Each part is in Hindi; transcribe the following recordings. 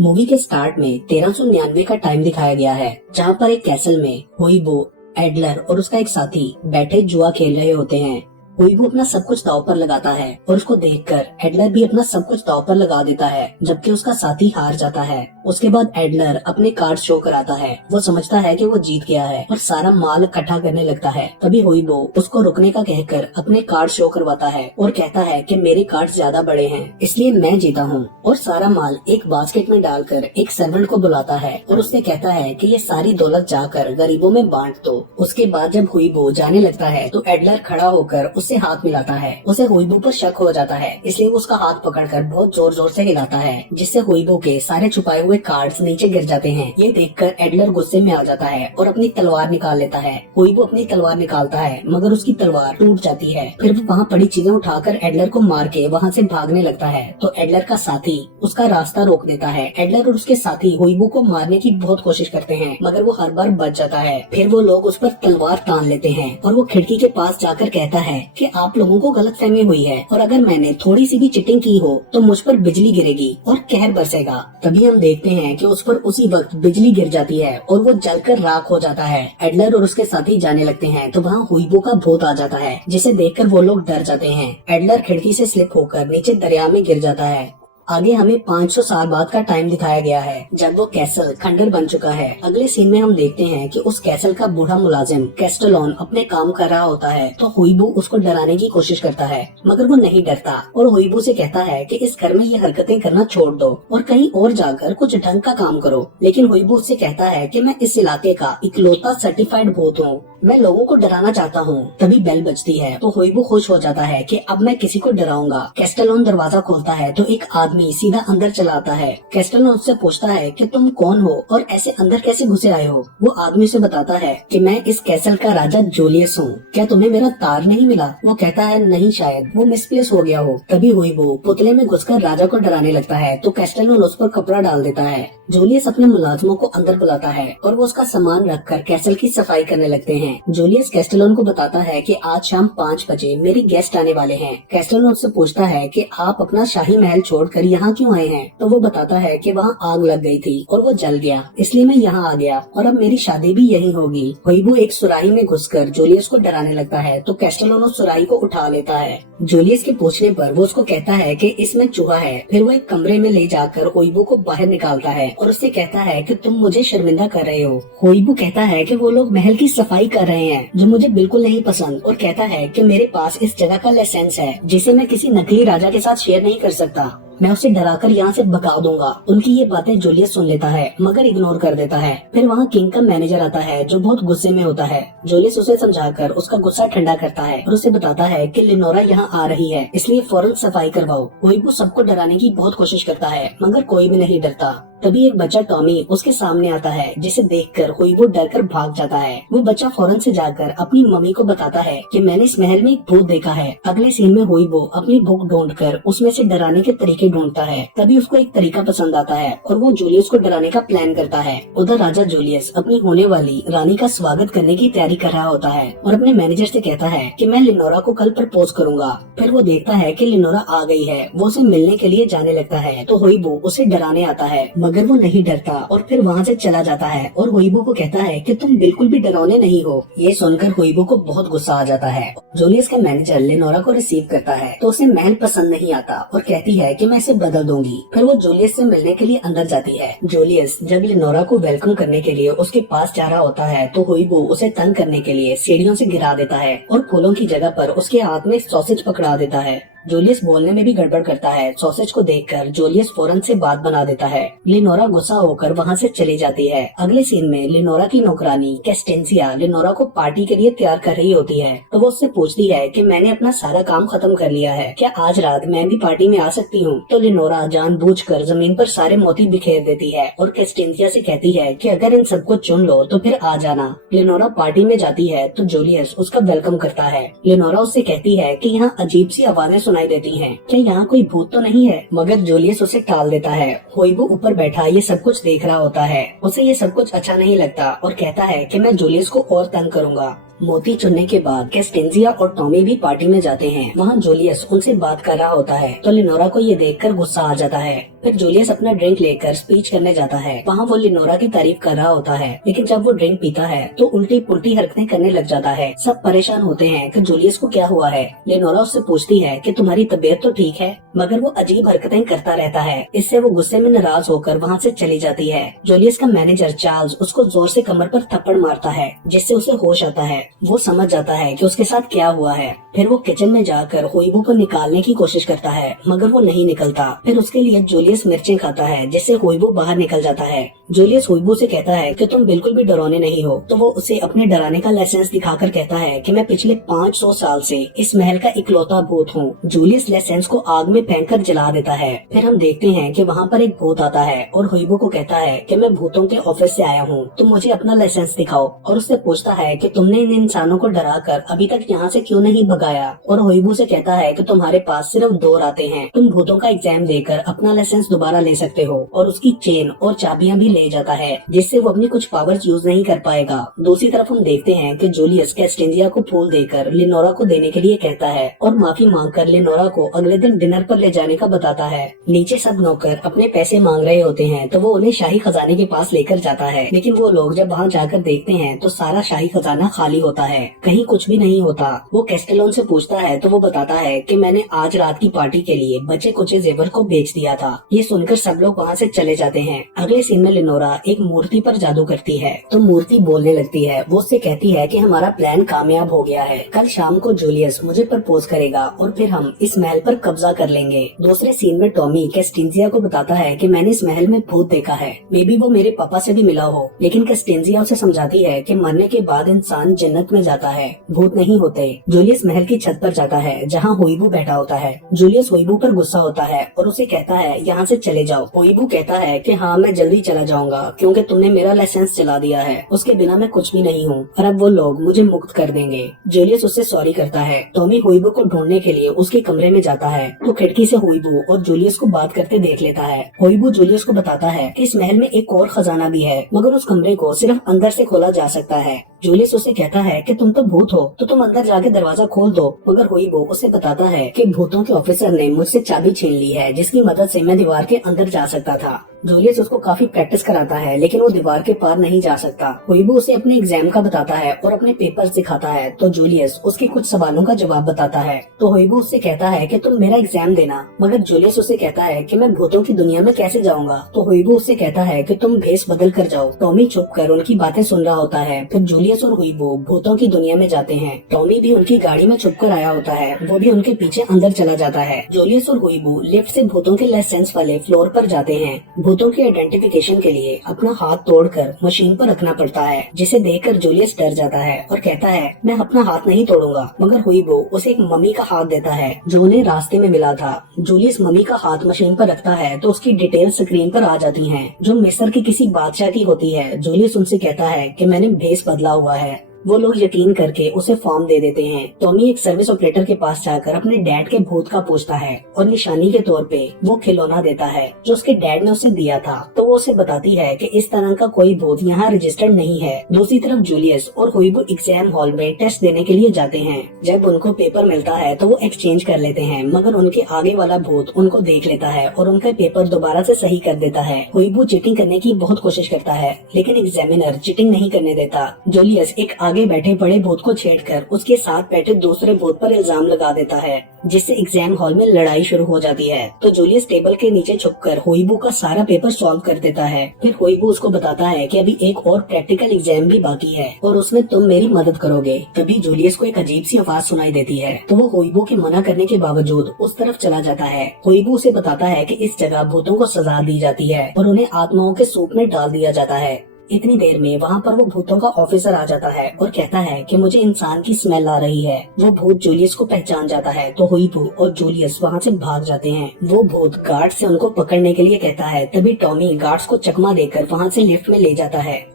मूवी के स्टार्ट में 1399 का टाइम दिखाया गया है, जहाँ पर एक कैसल में हुईबो, एडलर और उसका एक साथी बैठे जुआ खेल रहे होते हैं। हुईबो अपना सब कुछ दांव पर लगाता है और उसको देखकर एडलर भी अपना सब कुछ दांव पर लगा देता है, जबकि उसका साथी हार जाता है। उसके बाद एडलर अपने कार्ड शो कराता है। वो समझता है कि वो जीत गया है और सारा माल इकट्ठा करने लगता है। तभी हुईबो उसको रुकने का कहकर अपने कार्ड शो करवाता है और कहता है कि मेरे कार्ड ज्यादा बड़े हैं, इसलिए मैं जीता हूँ। और सारा माल एक बास्केट में डालकर एक सर्वेंट को बुलाता है और उससे कहता है कि ये सारी दौलत जाकर गरीबों में बांट दो। उसके बाद जब हुईबो जाने लगता है तो एडलर खड़ा होकर उससे हाथ मिलाता है। उसे हुईबो पर शक हो जाता है, इसलिए वो उसका हाथ पकड़कर बहुत जोर जोर से हिलाता है, जिससे हुईबो के सारे छुपाए हुए कार्ड्स नीचे गिर जाते हैं। ये देखकर एडलर गुस्से में आ जाता है और अपनी तलवार निकाल लेता है। हुईबो अपनी तलवार निकालता है, मगर उसकी तलवार टूट जाती है। फिर वो वहाँ पड़ी चीजें उठाकर एडलर को मार के वहाँ से भागने लगता है, तो एडलर का साथी उसका रास्ता रोक देता है। एडलर और उसके साथी हुईबो को मारने की बहुत कोशिश करते हैं, मगर वो हर बार बच जाता है। फिर वो लोग उस पर तलवार तान लेते हैं और वो खिड़की के पास जाकर कहता है कि आप लोगों को गलतफहमी हुई है और अगर मैंने थोड़ी सी भी चिटिंग की हो तो मुझ पर बिजली गिरेगी और कहर बरसेगा। तभी हम देखते हैं कि उस पर उसी वक्त बिजली गिर जाती है और वो जलकर राख हो जाता है। एडलर और उसके साथी जाने लगते हैं तो वहाँ हुईबो का भूत आ जाता है, जिसे देखकर वो लोग डर जाते हैं। एडलर खिड़की से स्लिप होकर नीचे दरिया में गिर जाता है। आगे हमें 500 साल बाद का टाइम दिखाया गया है, जब वो कैसल खंडर बन चुका है। अगले सीन में हम देखते हैं कि उस कैसल का बूढ़ा मुलाजिम कैस्टलोन अपने काम कर रहा होता है, तो हुईबो उसको डराने की कोशिश करता है, मगर वो नहीं डरता और हुईबो से कहता है कि इस घर में ये हरकतें करना छोड़ दो और कहीं और जाकर कुछ ढंग का काम करो। लेकिन हुईबो उससे कहता है कि मैं इस इलाके का इकलौता सर्टिफाइड भूत हूँ, मैं लोगों को डराना चाहता हूँ। तभी बेल बजती है तो हुईबो खुश हो जाता है कि अब मैं किसी को डराऊंगा। कैस्टलोन दरवाजा खोलता है तो एक आदमी सीधा अंदर चला आता है। कैस्टलोन उससे पूछता है कि तुम कौन हो और ऐसे अंदर कैसे घुसे आए हो। वो आदमी से बताता है कि मैं इस कैसल का राजा जूलियस हूँ, क्या तुम्हें मेरा तार नहीं मिला। वो कहता है नहीं, शायद वो मिसप्लेस हो गया हो। तभी हुईबो पुतले में घुसकर राजा को डराने लगता है तो कैस्टलोन उस पर कपड़ा डाल देता है। जूलियस अपने मुलाजमों को अंदर बुलाता है और वो उसका सामान रखकर कैसल की सफाई करने लगते हैं। जूलियस कैस्टलोन को बताता है कि आज शाम 5 बजे मेरे गेस्ट आने वाले हैं। कैस्टलोन उससे पूछता है कि आप अपना शाही महल छोड़कर यहाँ क्यों आए हैं। तो वो बताता है कि वहाँ आग लग गई थी और वो जल गया, इसलिए मैं यहाँ आ गया और अब मेरी शादी भी यही होगी। हुईबो एक सुराही में घुसकर जूलियस को डराने लगता है तो कैस्टलोन उस सुराही को उठा लेता है। जूलियस के पूछने पर वो उसको कहता है कि इसमें चूहा है। फिर वो एक कमरे में ले जाकर हुईबो को बाहर निकालता है और उससे कहता है कि तुम मुझे शर्मिंदा कर रहे हो। हुईबो कहता है कि वो लोग महल की सफाई कर रहे हैं, जो मुझे बिल्कुल नहीं पसंद, और कहता है कि मेरे पास इस जगह का लाइसेंस है, जिसे मैं किसी नकली राजा के साथ शेयर नहीं कर सकता। मैं उसे डराकर यहाँ से भगा दूंगा। उनकी ये बातें जूलियस सुन लेता है, मगर इग्नोर कर देता है। फिर वहाँ किंग का मैनेजर आता है, जो बहुत गुस्से में होता है। जूलियस उसे समझाकर उसका गुस्सा ठंडा करता है और उसे बताता है कि लिनोरा यहाँ आ रही है, इसलिए फौरन सफाई करवाओ। हुईबो सबको डराने की बहुत कोशिश करता है, मगर कोई भी नहीं डरता। तभी एक बच्चा टॉमी उसके सामने आता है, जिसे देखकर हुईबो डरकर भाग जाता है। वो बच्चा फौरन से जाकर अपनी मम्मी को बताता है कि मैंने इस महल में एक भूत देखा है। अगले सीन में हुईबो अपनी बुक ढूंढकर उसमें से डराने के तरीके ढूंढता है। तभी उसको एक तरीका पसंद आता है और वो जूलियस को डराने का प्लान करता है। उधर राजा जूलियस अपनी होने वाली रानी का स्वागत करने की तैयारी कर रहा होता है और अपने मैनेजर से कहता है कि मैं लिनोरा को कल प्रपोज करूंगा। फिर वो देखता है कि लिनोरा आ गई है। वो उसे मिलने के लिए जाने लगता है तो हुईबो उसे डराने आता है, मगर वो नहीं डरता और फिर वहाँ से चला जाता है और हुईबो को कहता है कि तुम बिल्कुल भी डरावने नहीं हो। ये सुनकर हुईबो को बहुत गुस्सा आ जाता है। जूलियस का मैनेजर लिनोरा को रिसीव करता है तो उसे महल पसंद नहीं आता और कहती है कि मैं इसे बदल दूंगी। फिर वो जूलियस से मिलने के लिए अंदर जाती है। जूलियस जब लिनोरा को वेलकम करने के लिए उसके पास जा रहा होता है तो हुईबो उसे तंग करने के लिए सीढ़ियों से गिरा देता है और फूलों की जगह पर उसके हाथ में सॉसेज पकड़ा देता है। जूलियस बोलने में भी गड़बड़ करता है। सॉसेज को देखकर जूलियस फौरन से बात बना देता है। लिनोरा गुस्सा होकर वहाँ से चली जाती है। अगले सीन में लिनोरा की नौकरानी कैस्टेंसिया लिनोरा को पार्टी के लिए तैयार कर रही होती है, तो वो उससे पूछती है कि मैंने अपना सारा काम खत्म कर लिया है, क्या आज रात मैं भी पार्टी में आ सकती हूँ। तो लिनोरा जानबूझकर जमीन पर सारे मोती बिखेर देती है और कैस्टेंसिया से कहती है कि अगर इन सबको चुन लो तो फिर आ जाना। लिनोरा पार्टी में जाती है तो जूलियस उसका वेलकम करता है। लिनोरा उससे कहती है कि यहाँ अजीब सी आवाजें सुनाई देती हैं, क्या यहाँ कोई भूत तो नहीं है, मगर जूलियस उसे टाल देता है। हुईबो ऊपर बैठा ये सब कुछ देख रहा होता है। उसे ये सब कुछ अच्छा नहीं लगता और कहता है कि मैं जूलियस को और तंग करूंगा। मोती चुनने के बाद कैस्टेंसिया और टॉमी भी पार्टी में जाते हैं। वहाँ जूलियस उनसे बात कर रहा होता है तो लिनोरा को ये देखकर गुस्सा आ जाता है। फिर जूलियस अपना ड्रिंक लेकर स्पीच करने जाता है। वहाँ वो लिनोरा की तारीफ कर रहा होता है, लेकिन जब वो ड्रिंक पीता है तो उल्टी पुल्टी हरकतें करने लग जाता है। सब परेशान होते हैं कि जूलियस को क्या हुआ है। लिनोरा उससे पूछती है कि तुम्हारी तबीयत तो ठीक है, मगर वो अजीब हरकतें करता रहता है। इससे वो गुस्से में नाराज होकर वहाँ से चली जाती है। जूलियस का मैनेजर चार्ल्स उसको जोर से कमर पर थप्पड़ मारता है, जिससे उसे होश आता है। वो समझ जाता है कि उसके साथ क्या हुआ है। फिर वो किचन में जाकर हुईबू को निकालने की कोशिश करता है, मगर वो नहीं निकलता। फिर उसके लिए जूलियस मिर्चें खाता है, जिससे हुईबू बाहर निकल जाता है। जूलियस हुईबू से कहता है कि तुम बिल्कुल भी डरावने नहीं हो। तो वो उसे अपने डराने का लाइसेंस दिखाकर कहता है कि मैं पिछले 500 साल से इस महल का इकलौता भूत हूँ। जूलियस लाइसेंस को आग में फेंककर जला देता है। फिर हम देखते हैं कि वहाँ पर एक भूत आता है और हुईबू को कहता है कि मैं भूतों के ऑफिस से आया हूँ, तुम मुझे अपना लाइसेंस दिखाओ। और उससे पूछता है कि तुमने इन इंसानों को डराकर अभी तक यहाँ से क्यों नहीं भगाया। और हुईबू से कहता है कि तुम्हारे पास सिर्फ 2 रातें हैं, तुम भूतों का एग्जाम देकर अपना लाइसेंस दोबारा ले सकते हो। और उसकी चेन और चाबियां भी ले जाता है, जिससे वो अपनी कुछ पावर्स यूज नहीं कर पाएगा। दूसरी तरफ हम देखते हैं कि जूलियस कैस्टेंजिया को फूल देकर लिनोरा को देने के लिए कहता है और माफी मांगकर लिनोरा को अगले दिन डिनर पर ले जाने का बताता है। नीचे सब नौकर अपने पैसे मांग रहे होते हैं, तो वो उन्हें शाही खजाने के पास लेकर जाता है। लेकिन वो लोग जब वहाँ जाकर देखते हैं तो सारा शाही खजाना खाली होता है, कहीं कुछ भी नहीं होता। वो कैस्टेलोन से पूछता है तो वो बताता है कि मैंने आज रात की पार्टी के लिए बचे कुचे जेवर को बेच दिया था। ये सुनकर सब लोग वहाँ से चले जाते हैं। अगले सीन में लिनोरा एक मूर्ति पर जादू करती है तो मूर्ति बोलने लगती है। वो उससे कहती है कि हमारा प्लान कामयाब हो गया है। कल शाम को जूलियस मुझे प्रपोज करेगा और फिर हम इस महल पर कब्जा कर लेंगे। दूसरे सीन में टॉमी कैस्टेंजिया को बताता है कि मैंने इस महल में भूत देखा है, मे बी वो मेरे पापा से भी मिला हो। लेकिन कैस्टेंजिया उसे समझाती है कि मरने के बाद इंसान जन्नत में जाता है, भूत नहीं होते। जूलियस महल की छत पर जाता है जहाँ हुईबू बैठा होता है। जूलियस हुईबू पर गुस्सा होता है और उसे कहता है यहाँ से चले जाओ। हुईबू कहता है कि हाँ मैं जल्दी चला जाऊंगा क्योंकि तुमने मेरा लाइसेंस चला दिया है, उसके बिना मैं कुछ भी नहीं हूँ और अब वो लोग मुझे मुक्त कर देंगे। जूलियस उससे सॉरी करता है। टॉमी हुईबू को ढूंढने के लिए उसके कमरे में जाता है तो खिड़की से हुईबू और जूलियस को बात करते देख लेता है। हुईबू जूलियस को बताता है कि इस महल में एक और खजाना भी है, मगर उस कमरे को सिर्फ अंदर से खोला जा सकता है। जूलियस उसे कहता है कि तुम तो भूत हो तो तुम अंदर जाके दरवाजा खोल दो, मगर हुईबू उसे बताता है कि भूतों के ऑफिसर ने मुझसे चाबी छीन ली है, जिसकी मदद से मैं दीवार के अंदर जा सकता था। जूलियस उसको काफी प्रैक्टिस कराता है, लेकिन वो दीवार के पार नहीं जा सकता। हुईबू उसे अपने एग्जाम का बताता है और अपने पेपर्स दिखाता है तो जूलियस उसके कुछ सवालों का जवाब बताता है। तो हुईबू उससे कहता है कि तुम मेरा एग्जाम देना, मगर जूलियस उसे कहता है कि मैं भूतों की दुनिया में कैसे जाऊंगा। तो हुईबू उससे कहता है कि तुम भेष बदल कर जाओ। टॉमी चुप कर उनकी बातें सुन रहा होता है। फिर जूलियस और हुईबू भूतों की दुनिया में जाते हैं। टॉमी भी उनकी गाड़ी में छुप कर आया होता है, वो भी उनके पीछे अंदर चला जाता है। जूलियस और हुईबू लिफ्ट से भूतों के लाइसेंस वाले फ्लोर पर जाते हैं। भूतों की आइडेंटिफिकेशन के लिए अपना हाथ तोड़कर मशीन पर रखना पड़ता है, जिसे देखकर जूलियस डर जाता है और कहता है मैं अपना हाथ नहीं तोड़ूंगा। मगर हुईबू उसे एक मम्मी का हाथ देता है जो उन्हें रास्ते में मिला था। जूलियस मम्मी का हाथ मशीन पर रखता है तो उसकी डिटेल स्क्रीन पर आ जाती हैं, जो मिस्र की किसी बादशाह की होती है। जूलियस उनसे कहता है कि मैंने भेष बदला हुआ है। वो लोग यकीन करके उसे फॉर्म दे देते हैं। टॉमी एक सर्विस ऑपरेटर के पास जाकर अपने डैड के भूत का पूछता है और निशानी के तौर पे वो खिलौना देता है जो उसके डैड ने उसे दिया था। तो वो उसे बताती है कि इस तरह का कोई भूत यहाँ रजिस्टर्ड नहीं है। दूसरी तरफ जूलियस और हुईबू एग्जाम हॉल में टेस्ट देने के लिए जाते हैं। जब उनको पेपर मिलता है तो वो एक्सचेंज कर लेते हैं, मगर उनके आगे वाला भूत उनको देख लेता है और उनका पेपर दोबारा से सही कर देता है। हुईबू चीटिंग करने की बहुत कोशिश करता है, लेकिन एग्जामिनर चीटिंग नहीं करने देता। जूलियस एक आगे बैठे बड़े भूत को छेड़कर उसके साथ बैठे दूसरे भूत पर इल्जाम लगा देता है, जिससे एग्जाम हॉल में लड़ाई शुरू हो जाती है। तो जूलियस टेबल के नीचे छुपकर हुईबू का सारा पेपर सॉल्व कर देता है। फिर हुईबू उसको बताता है कि अभी एक और प्रैक्टिकल एग्जाम भी बाकी है और उसमें तुम मेरी मदद करोगे। तभी जूलियस को एक अजीब सी आवाज सुनाई देती है, तो वो हुईबू के मना करने के बावजूद उस तरफ चला जाता है। हुईबू उसे बताता है कि इस जगह भूतों को सजा दी जाती है और उन्हें आत्माओं के सूप में डाल दिया जाता है। इतनी देर में वहाँ पर वो भूतों का ऑफिसर आ जाता है और कहता है कि मुझे इंसान की स्मेल आ रही है। वो भूत जूलियस को पहचान जाता है तो हुईबू और जूलियस वहाँ से भाग जाते हैं। वो भूत गार्ड से उनको पकड़ने के लिए कहता है। तभी टॉमी गार्ड्स को चकमा देकर वहाँ से लिफ्ट में ले जाता है।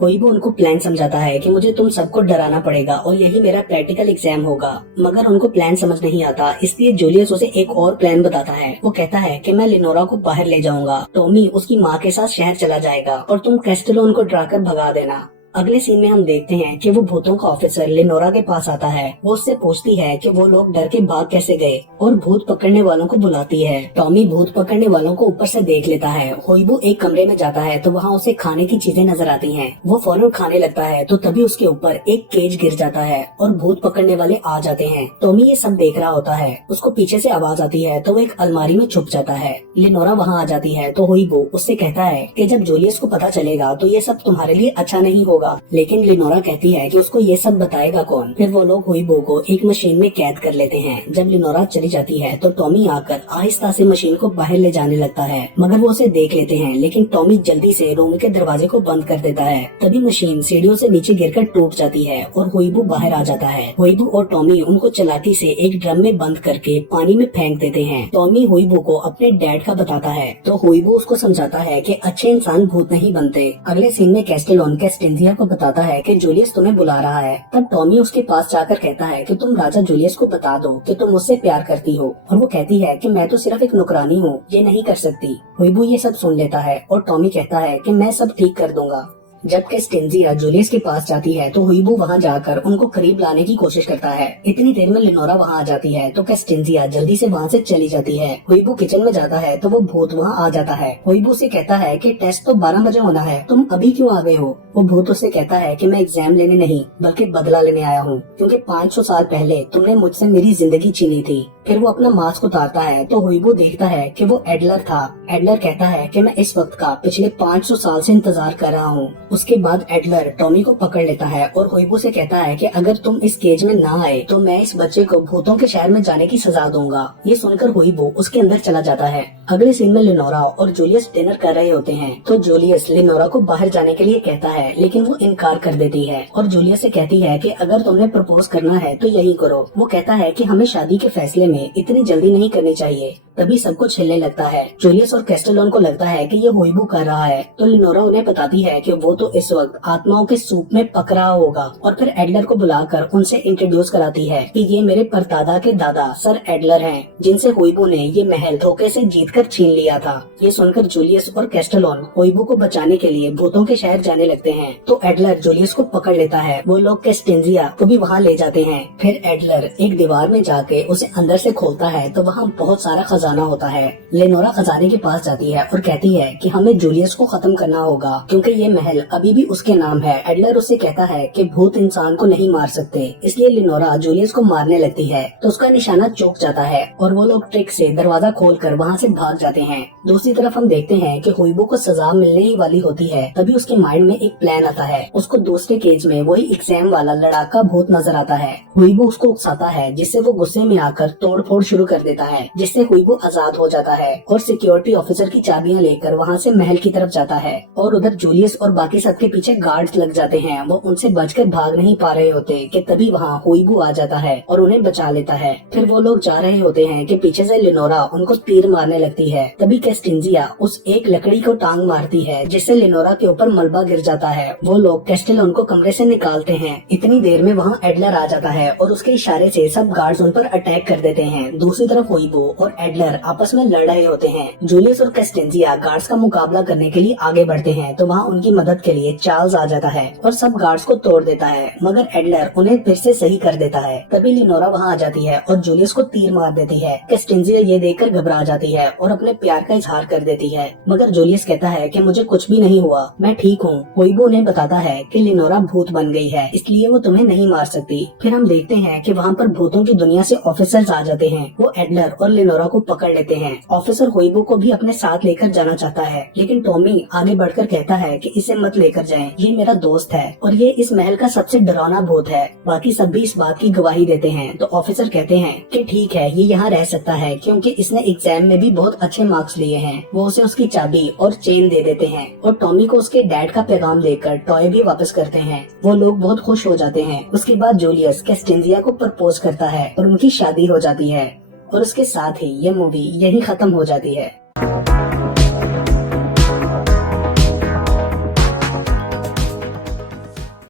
हुईबू उनको प्लान समझाता है कि मुझे तुम सबको डराना पड़ेगा और यही मेरा प्रैक्टिकल एग्जाम होगा, मगर उनको प्लान समझ नहीं आता। इसलिए जूलियस उसे एक और प्लान बताता है। वो कहता है कि मैं लिनोरा को बाहर ले जाऊंगा, टॉमी उसकी माँ के साथ शहर चला जाएगा और तुम कैस्टेलोन को डराकर भगा देना। अगले सीन में हम देखते हैं कि वो भूतों का ऑफिसर लिनोरा के पास आता है। वो उससे पूछती है कि वो लोग डर के भाग कैसे गए और भूत पकड़ने वालों को बुलाती है। टॉमी भूत पकड़ने वालों को ऊपर से देख लेता है। होइबू एक कमरे में जाता है तो वहाँ उसे खाने की चीजें नजर आती हैं। वो फौरन खाने लगता है तो तभी उसके ऊपर एक केज गिर जाता है और भूत पकड़ने वाले आ जाते हैं। टॉमी ये सब देख रहा होता है। उसको पीछे से आवाज आती है तो वो एक अलमारी में छुप जाता है। लिनोरा वहाँ आ जाती है तो होइबू उससे कहता है कि जब जूलियस को पता चलेगा तो ये सब तुम्हारे लिए अच्छा नहीं होगा। लेकिन लिनोरा कहती है कि उसको ये सब बताएगा कौन। फिर वो लोग होइबू को एक मशीन में कैद कर लेते हैं। जब लिनोरा चली जाती है तो टॉमी आकर आहिस्ता से मशीन को बाहर ले जाने लगता है, मगर वो उसे देख लेते हैं। लेकिन टॉमी जल्दी से रूम के दरवाजे को बंद कर देता है। तभी मशीन सीढ़ियों से नीचे गिरकर टूट जाती है और होइबू बाहर आ जाता है। होइबू और टॉमी उनको चलाकी से एक ड्रम में बंद करके पानी में फेंक देते हैं। टॉमी होइबू को अपने डैड का बताता है तो होइबू उसको समझाता है कि अच्छे इंसान भूत नहीं बनते। अगले सीन में कैस्टेलोन कैस्टेंजिया को बताता है कि जूलियस तुम्हें बुला रहा है। तब टॉमी उसके पास जाकर कहता है कि तुम राजा जूलियस को बता दो कि तुम मुझसे प्यार करती हो, और वो कहती है कि मैं तो सिर्फ एक नौकरानी हूँ, ये नहीं कर सकती। होइबू ये सब सुन लेता है और टॉमी कहता है कि मैं सब ठीक कर दूंगा। जब कैस्टेंजिया जूलियस के पास जाती है तो होइबू वहाँ जाकर उनको करीब लाने की कोशिश करता है। इतनी देर में लिनोरा वहाँ आ जाती है तो कैस्टेंजिया जल्दी से वहाँ से चली जाती है। होइबू किचन में जाता है तो वो भूत वहाँ आ जाता है। होइबू से कहता है कि टेस्ट तो 12 बजे होना है, तुम अभी क्यों आ गए हो। वो भूत उससे कहता है कि मैं एग्जाम लेने नहीं बल्कि बदला लेने आया हूँ, क्योंकि 500 साल पहले तुमने मुझसे मेरी जिंदगी छीनी थी। फिर वो अपना मास्क उतारता है तो होइबू देखता है कि वो एडलर था। एडलर कहता है कि मैं इस वक्त का पिछले 500 साल से इंतजार कर रहा हूँ। उसके बाद एडलर टॉमी को पकड़ लेता है और होइबू से कहता है कि अगर तुम इस केज में ना आए तो मैं इस बच्चे को भूतों के शहर में जाने की सजा दूंगा। ये सुनकर होइबू उसके अंदर चला जाता है। अगले सीन में लिनोरा और जूलियस डिनर कर रहे होते हैं तो जूलियस लिनोरा को बाहर जाने के लिए कहता है, लेकिन वो इनकार कर देती है और जूलियस से कहती है कि अगर तुमने प्रपोज करना है तो यही करो। वो कहता है कि हमें शादी के फैसले में इतनी जल्दी नहीं करनी चाहिए। तभी सब कुछ हिलने लगता है। जूलियस और कैस्टेलोन को लगता है कि ये होइबू कर रहा है तो लिनोरा उन्हें बताती है कि वो तो इस वक्त आत्माओं के सूप में पक रहा होगा, और फिर एडलर को बुलाकर उनसे इंट्रोड्यूस कराती है कि ये मेरे परदादा के दादा सर एडलर हैं, जिनसे होइबू ने ये महल धोखे से जीतकर छीन लिया था। ये सुनकर जूलियस और कैस्टेलोन होइबू को बचाने के लिए भूतों के शहर जाने लगते हैं तो एडलर जूलियस को पकड़ लेता है। वो लोग कैस्टेंजिया को भी वहाँ ले जाते हैं। फिर एडलर एक दीवार में जाके उसे अंदर से खोलता है तो वहाँ बहुत सारा खजाना होता है। लेनोरा खजाने के पास जाती है और कहती है कि हमें जूलियस को खत्म करना होगा क्योंकि ये महल अभी भी उसके नाम है। एडलर उससे कहता है कि भूत इंसान को नहीं मार सकते, इसलिए लिनोरा जूलियस को मारने लगती है तो उसका निशाना चूक जाता है और वो लोग ट्रिक से दरवाजा खोलकर वहाँ से भाग जाते हैं। दूसरी तरफ हम देखते हैं कि होइबू को सजा मिलने ही वाली होती है। तभी उसके माइंड में एक प्लान आता है। उसको दूसरे केज में वही एग्जाम वाला लड़ाका भूत नजर आता है। होइबू उसको उकसाता है जिससे वो गुस्से में आकर तोड़ फोड़ शुरू कर देता है, जिससे होइबू आजाद हो जाता है और सिक्योरिटी ऑफिसर की चाबियां लेकर वहाँ से महल की तरफ जाता है। और उधर जूलियस और बाकी सबके पीछे गार्ड्स लग जाते हैं। वो उनसे बचकर भाग नहीं पा रहे होते कि तभी वहाँ होइबू आ जाता है और उन्हें बचा लेता है। फिर वो लोग जा रहे होते हैं कि पीछे से लिनोरा उनको तीर मारने लगती है। तभी कैस्टेंजिया उस एक लकड़ी को टांग मारती है जिससे लिनोरा के ऊपर मलबा गिर जाता है। वो लोग कैस्टेलोन को कमरे से निकालते हैं। इतनी देर में वहाँ एडलर आ जाता है और उसके इशारे से सब गार्ड्स उन पर अटैक कर देते हैं। दूसरी तरफ होइबू और एडलर आपस में लड़ रहे होते हैं। जूलियस और कैस्टेंजिया गार्ड्स का मुकाबला करने के लिए आगे बढ़ते हैं तो वहाँ उनकी मदद के लिए चार्ल्स आ जाता है और सब गार्ड्स को तोड़ देता है, मगर एडलर उन्हें फिर से सही कर देता है। तभी लिनोरा वहाँ आ जाती है और जूलियस को तीर मार देती है। कैस्टेंजिया ये देखकर घबरा जाती है और अपने प्यार का इजहार कर देती है, मगर जूलियस कहता है कि मुझे कुछ भी नहीं हुआ, मैं ठीक हूँ। होइबू उन्हें बताता है कि लिनोरा भूत बन गई है, इसलिए वो तुम्हें नहीं मार सकती। फिर हम देखते हैं कि वहाँ पर भूतों की दुनिया से ऑफिसर्स आ जाते हैं। वो एडलर और लिनोरा को पकड़ लेते हैं। ऑफिसर होइबू को भी अपने साथ लेकर जाना चाहता है, लेकिन टॉमी आगे बढ़कर कहता है कि इसे मत लेकर जाएं, ये मेरा दोस्त है और ये इस महल का सबसे डरावना भूत है। बाकी सब भी इस बात की गवाही देते हैं। तो ऑफिसर कहते हैं कि ठीक है, ये यहाँ रह सकता है क्योंकि इसने एग्जाम में भी बहुत अच्छे मार्क्स लिए हैं। वो उसे उसकी चाबी और चेन दे देते हैं और टॉमी को उसके डैड का पैगाम देकर टॉय भी वापस करते हैं। वो लोग बहुत खुश हो जाते हैं। उसके बाद जूलियस कैस्टेंजिया को प्रपोज करता है और उनकी शादी हो जाती है और उसके साथ ही ये मूवी यही खत्म हो जाती है।